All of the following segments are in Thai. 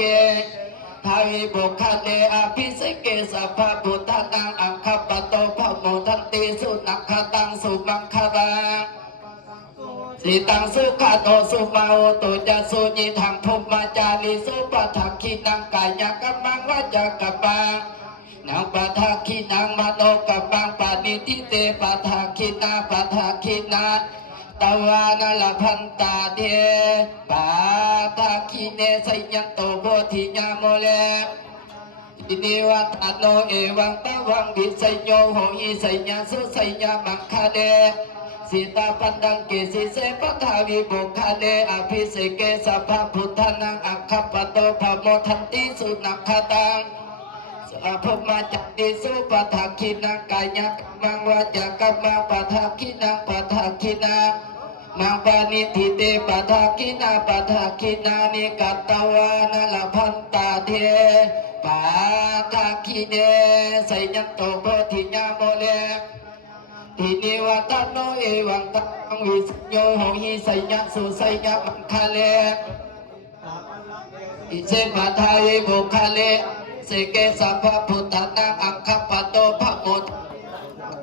เกทาวิบุคเลอภิเสกสัพพพุทธนังอังคปโตพโมทันติสุนักขตังสุมังคารังสิตังสุขโตสุมาโอตุจะสุญิทังภูมิจาริสุปทักขินังกายกัมมังวาจากัมมังนังปทักขินังมโนกัมมังปานิทิเตปทักขินาปทักขินาตวานาลพันตาเทปาทักขิเนสยันโตโพธิญาโมเลอินิวัตโนเอวังตวังวิสยโยโหอิสยาสุสยามังคเดสิตาปันดังเกสิเสปทาวิบุคเลอภิเสกสัพพพุทธนังอัคคปโตภโมทันติสุนักขตังสัพพมาจัติสุปทักขินังกายกัมมังวาจากัมมังปทักขินังปทักขินังมังปานิทิเตปทักขินาปทักขินานิกัตตวานาลพันตาเทปาทักขิเนสยันโตโพธิญาโมเลทินิวัตโนเอวังตังวิสโยโหหิสยะสุสยะมังคเลอิเสปทาวิบุคเลเสกสัพพพุทธนังอัคคปโตภโม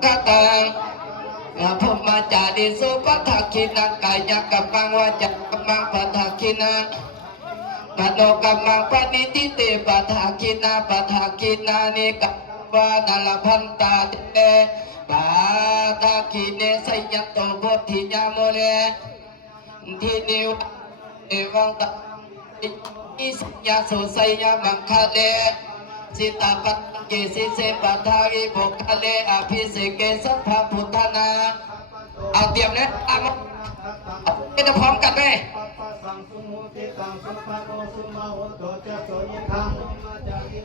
กตังภูมิจาริสุปทักขินังกายกัมมังวาจากัมมังปทักขินังมโนกัมมังปณิทิเตปทักขินาปทักขินานิกัปวานาลพันตาเตปาทักขิเนสยันโตโพธิญาโมเลทินิวเอวังตะอิสยาสุสยามังคเล สิตาปัตเกสิเสปัทาวิบุคเลอภิเสกสัพพพุทธนาเอาเตรียมนะจะพร้อมกันไหม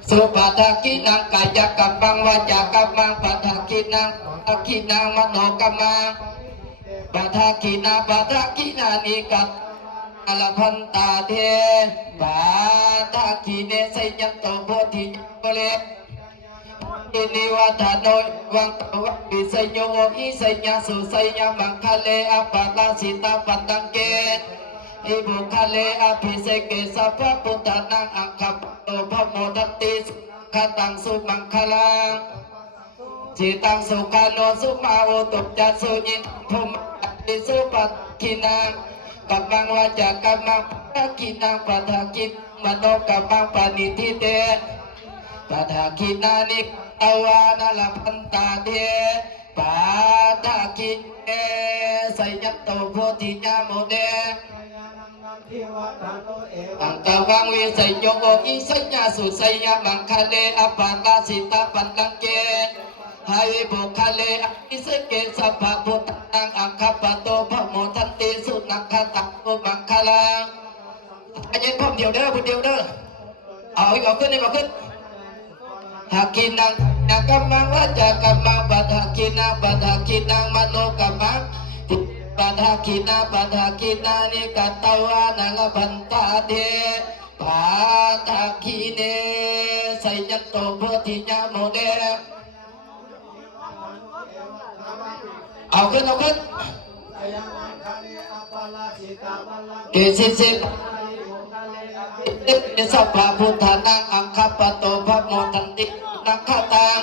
สุปทักขินังกายกัมมังวาจากัมมังปทักขินังทักขินังมโนกัมมังปทักขินาปทักขินานิกัตอลพันตาเทปาทักขิเนสยันโตโพธิญาโมเลอินิวัตโนวังตวังวิสยโยอิสยาสุสยามังคเลอปาตาสิตาปัตตังเกอิบุคเลอภิเสกสัพพพุทธนังอัคคปโตภโมทันติสุขตังสุมังคลังจิตังสุขโนสุมาโอตุจัสสุญิภูมิติสุปัตถินังกัมมังวาจากัมมังปทักขินังปทักขิมโนกัมมังปณิทิเตปทักขินานิอวานาลพันตาเทปาทักขิเนสยันโตโพธิญาโมเดอังกวังวิสยโยอิสยาสุสยามังคเลอปาตาสิตาปันตังเกหายบุคเลอภิเสกสัพพพุทธนังอัคคปโตภโมทันติสุนักขตังอุมังคลังอันนี้พร้อมเดียวเด้อคนเดียวเด้อเอาขึ้นเอาขึ้นทักขินังกัมมังวาจากัมมังปทักขินังปทักขินังมโนกัมมังปทักขินาปทักขินานิกัตตวานังพันตาเทปาทักขิเนสยันโตโพธิญาโมเดเอาขึ้นเกสิสิสัพพพุทธนังอังคปโตภโมทันตินักขตัง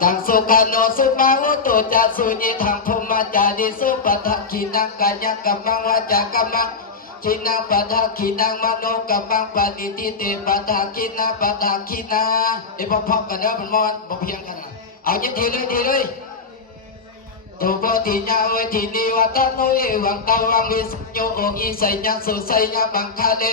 ตังสุขโนสุมาอุตุจัสุญิทังภูมิจาริสุปทักขินังกายกัมมังวาจากัมมังขินังปทักขินังมโนกัมมังปณิทิเตปทักขินาปทักขินาพร้อมๆกันเด้อมันมอนบ่เพียงกันเอายินทีเลยโตโพธิญาโอทินิวัตโนเอวังตวังวิสโยโออิสยาสุสยามังคเล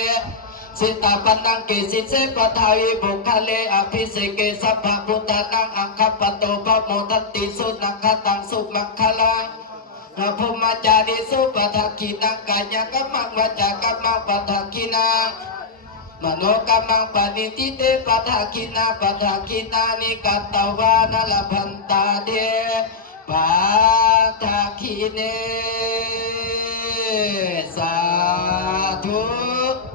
สิตาปันนังเกสิเสปทาวิบุคเลอภิเสกสัพพพุทธนังอัคคปโตภโมทันติสุนักขตังสุมังคลังภูมิจาริสุปทักขินังกายกัมมังวาจากัมมังปทักขินังมโนกัมมังปณิทิเตปทักขินาปทักขินานิกัตตวานาลพันตาเทปาทักขิเน